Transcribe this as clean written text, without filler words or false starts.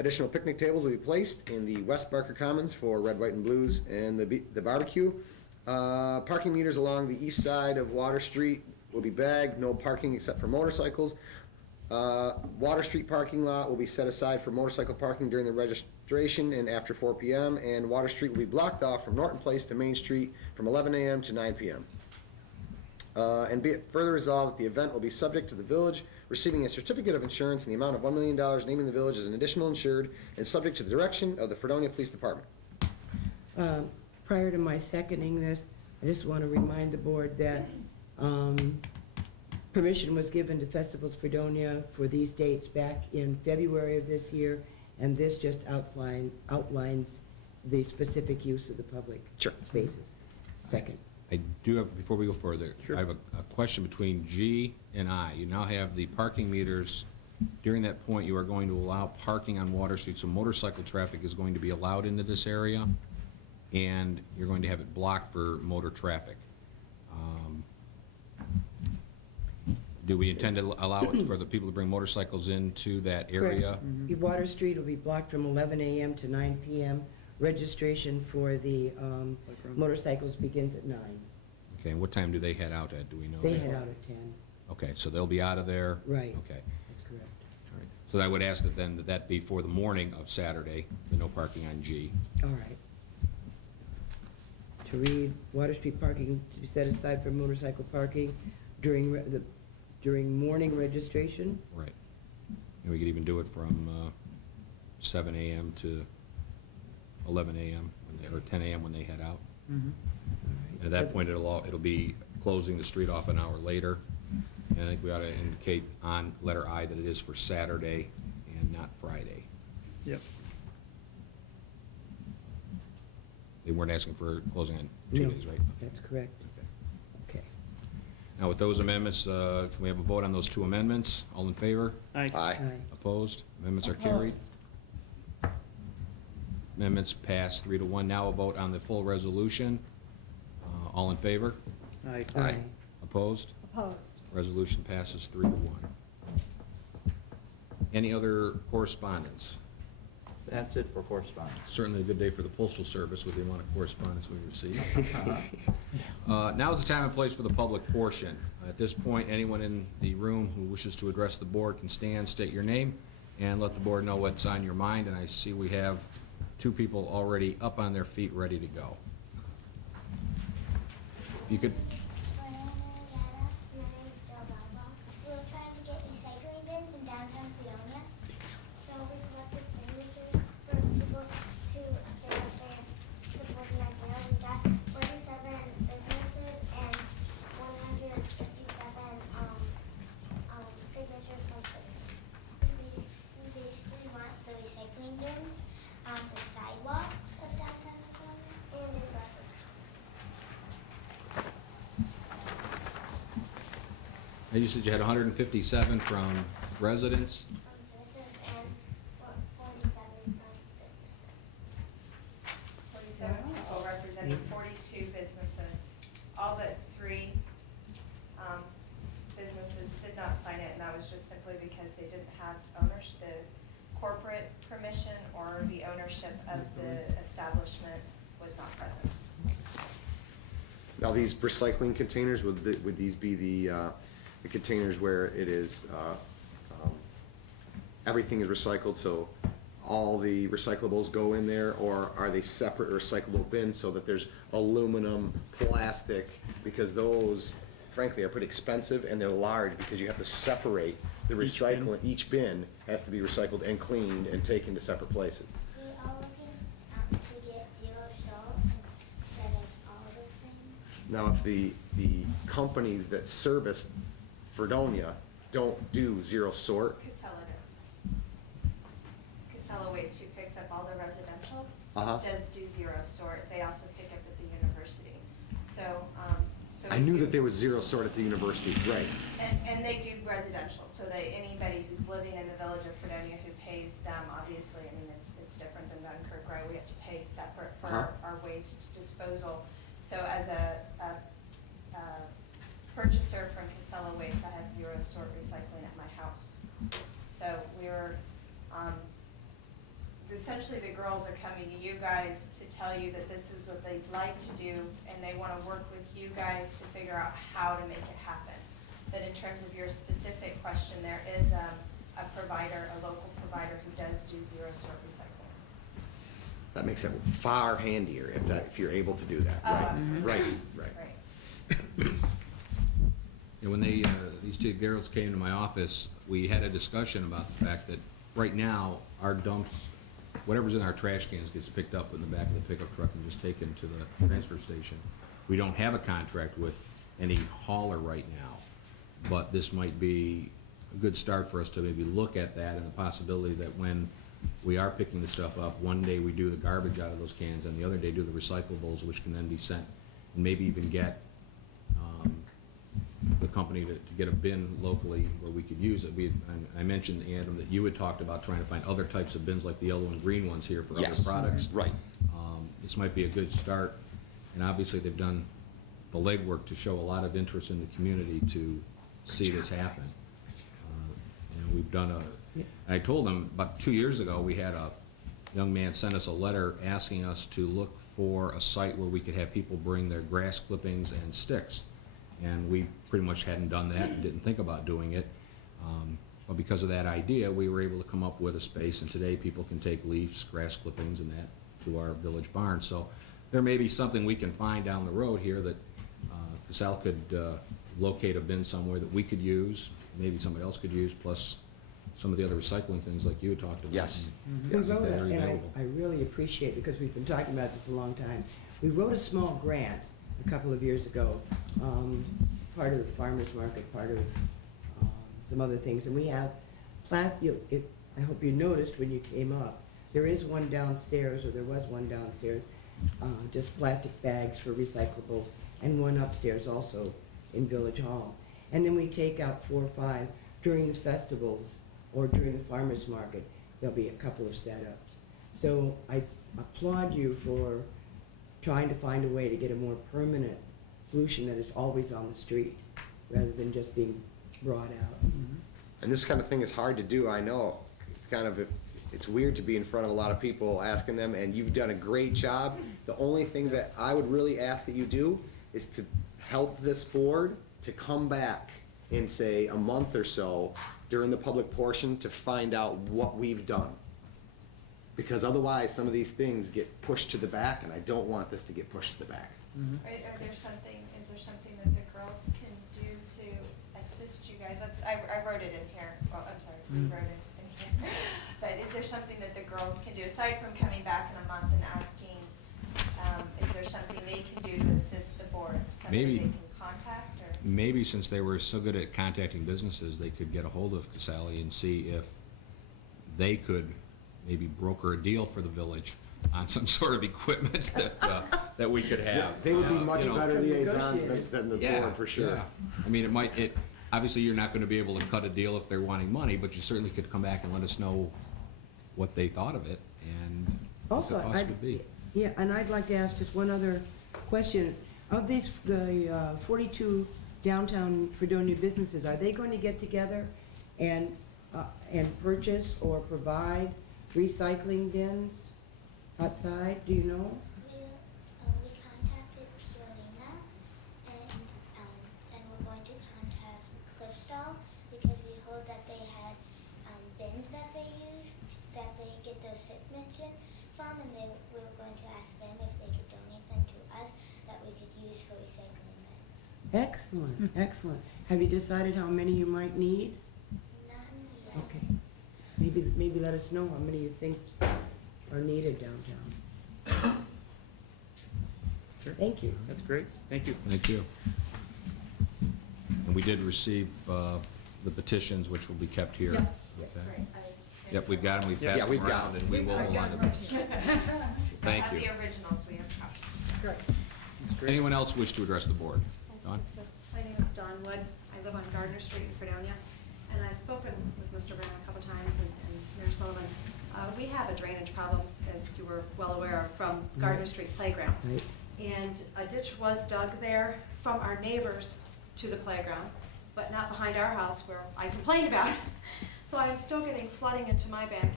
Additional picnic tables will be placed in the West Barker Commons for red, white, and blues and the barbecue. Parking meters along the east side of Water Street will be bagged, no parking except for motorcycles. Water Street parking lot will be set aside for motorcycle parking during the registration and after 4 p.m. and Water Street will be blocked off from Norton Place to Main Street from 11 a.m. to 9 p.m. And be it further resolved that the event will be subject to the village receiving a certificate of insurance in the amount of $1 million naming the village as an additional insured and subject to the direction of the Fredonia Police Department. Prior to my seconding this, I just want to remind the board that permission was given to Festivals Fredonia for these dates back in February of this year, and this just outlines the specific use of the public spaces. Second. I do have, before we go further, I have a question between G and I. You now have the parking meters. During that point, you are going to allow parking on Water Street, so motorcycle traffic is going to be allowed into this area, and you're going to have it blocked for motor traffic. Do we intend to allow it for the people to bring motorcycles into that area? Correct. Water Street will be blocked from 11 a.m. to 9 p.m. Registration for the motorcycles begins at 9. Okay, and what time do they head out at? Do we know? They head out at 10. Okay, so they'll be out of there? Right. Okay. That's correct. All right. So I would ask that then that be for the morning of Saturday, the no parking on G. All right. To read, Water Street parking to be set aside for motorcycle parking during morning registration. Right. And we could even do it from 7 a.m. to 11 a.m. or 10 a.m. when they head out. Mm-hmm. And at that point, it'll be closing the street off an hour later. And I think we ought to indicate on letter I that it is for Saturday and not Friday. Yep. They weren't asking for closing on 2 days, right? That's correct. Okay. Now, with those amendments, can we have a vote on those two amendments? All in favor? Aye. Aye. Opposed? Amendments are carried. Amendments passed 3-1. Now a vote on the full resolution. All in favor? Aye. Aye. Opposed? Opposed. Resolution passes 3-1. Any other correspondence? That's it for correspondence. Certainly a good day for the Postal Service with the amount of correspondence we received. Now is the time and place for the public portion. At this point, anyone in the room who wishes to address the board can stand, state your name, and let the board know what's on your mind. And I see we have 2 people already up on their feet ready to go. You could... My name is Joe Baba. We were trying to get recycling bins in downtown Fredonia. So we collected signatures for people to get up there supporting our bill. We got 47 businesses and 157 signatures from citizens. We basically want the recycling bins the sidewalks of downtown Fredonia and in Bradford. You said you had 157 from residents. Citizens and 47 from businesses. 47 people representing 42 businesses. All but 3 businesses did not sign it, and that was just simply because they didn't have ownership, the corporate permission or the ownership of the establishment was not present. Now, these recycling containers, would these be the containers where it is, everything is recycled, so all the recyclables go in there, or are they separate recyclable bins so that there's aluminum, plastic, because those, frankly, are pretty expensive, and they're large because you have to separate the recycling. Each bin has to be recycled and cleaned and taken to separate places. We are looking to get 0 salt instead of all of those things. Now, if the companies that service Fredonia don't do 0 sort, Casella does. Casella Waste, who picks up all the residential, does do 0 sort. They also pick up at the university. So I knew that there was 0 sort at the university, right? And they do residential, so that anybody who's living in the village of Fredonia who pays them, obviously, I mean, it's different than Dunkirk, right? We have to pay separate for our waste disposal. So as a purchaser from Casella Waste, I have 0 sort recycling at my house. So we're essentially the girls are coming to you guys to tell you that this is what they'd like to do, and they want to work with you guys to figure out how to make it happen. But in terms of your specific question, there is a provider, a local provider who does do zero sort recycling. That makes it far handier if you're able to do that, Oh, right? absolutely. Right. Right. And when these two girls came to my office, we had a discussion about the fact that right now, our dumps, whatever's in our trash cans gets picked up in the back of the pickup truck and just taken to the transfer station. We don't have a contract with any hauler right now, but this might be a good start for us to maybe look at that and the possibility that when we are picking the stuff up, one day we do the garbage out of those cans and the other day do the recyclables, which can then be sent and maybe even get the company to get a bin locally where we could use it. I mentioned, Adam, that you had talked about trying to find other types of bins like the yellow and green ones here for other Yes. products. Right. This might be a good start, and obviously they've done the legwork to show a lot of interest in the community to see this happen. And we've done I told them about 2 years ago, we had a young man send us a letter asking us to look for a site where we could have people bring their grass clippings and sticks. And we pretty much hadn't done that and didn't think about doing it. But because of that idea, we were able to come up with a space, and today people can take leaves, grass clippings, and that to our village barn. So there may be something we can find down the road here that Casal could locate a bin somewhere that we could use, maybe somebody else could use, plus some of the other recycling things like you had talked about. Yes. We Yes. wrote, They're and available. I really appreciate, because we've been talking about this a long time, we wrote a small grant a couple of years ago, part of the farmer's market, part of some other things, and we have, I hope you noticed when you came up, there is one downstairs, or there was one downstairs, just plastic bags for recyclables, and one upstairs also in Village Hall. And then we take out 4 or 5 during the festivals or during the farmer's market. There'll be a couple of setups. So I applaud you for trying to find a way to get a more permanent solution that is always on the street, rather than just being brought out. And this kind of thing is hard to do, I know. It's weird to be in front of a lot of people asking them, and you've done a great job. The only thing that I would really ask that you do is to help this board to come back in, say, a month or so during the public portion to find out what we've done. Because otherwise, some of these things get pushed to the back, and I don't want this to get pushed to the back. Is there something that the girls can do to assist you guys? I wrote it in here, well, I'm sorry, we wrote it in here. But is there something that the girls can do, aside from coming back in a month and asking, is there something they can do to assist the board? Somebody Maybe. they can contact, or? Maybe since they were so good at contacting businesses, they could get a hold of Casali and see if they could maybe broker a deal for the village on some sort of equipment that we could have. They would be much You know, better liaisons negotiators. than the Yeah, board, for sure. yeah. I mean, obviously you're not gonna be able to cut a deal if they're wanting money, but you certainly could come back and let us know what they thought of it and what the Also, cost would be. yeah, and I'd like to ask just one other question. Of these, the 42 downtown Fredonia businesses, are they going to get together and purchase or provide recycling bins outside? Do you know? We contacted Fiorina, and we're going to contact Cliffstall, because we heard that they had bins that they use, that they get those shipments in from, and we were going to ask them if they could donate them to us that we could use for recycling bins. Excellent, excellent. Have you decided how many you might need? Not yet. Okay. Maybe let us know how many you think are needed downtown. Sure. Thank you. That's great. Thank you. Thank you. And we did receive the petitions, which will be kept here. Yes. Okay. Right, Yep, we've got them, we've Yeah, passed we've them got around, them. and we will hold on to them. Thank I you. have the originals, we have copies. That's great. Anyone else wish to address the board? Dawn? My name is Dawn Wood. I live on Gardner Street in Fredonia, and I've spoken with Mr. Brown a couple times and Mayor Sullivan. We have a drainage problem, as you were well aware of, from Gardner Street Playground. Right. And a ditch was dug there from our neighbors to the playground, but not behind our house where I complained about. So I'm still getting flooding into my backyard.